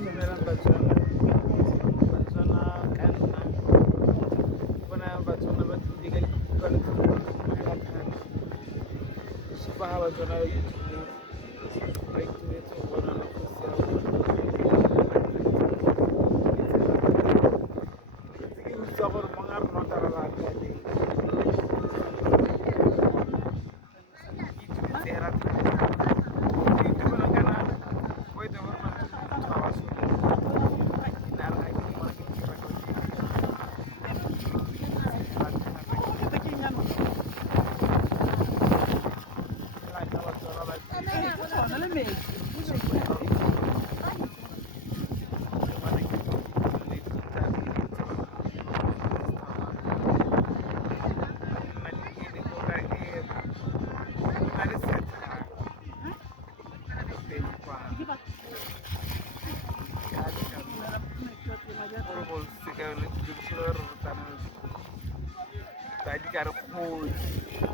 dumelang batswana. Batswana ka nna bona batswana ba tlile ka dikutlwa le tlhokomela thata. Supa ga batswana ba YouTube ba itumetse go bona makosi a ke utlwa gore mo nga rona ka rata le itumetse rata. Ke itumela kana go etse gore batho ba baso ka re kgotsi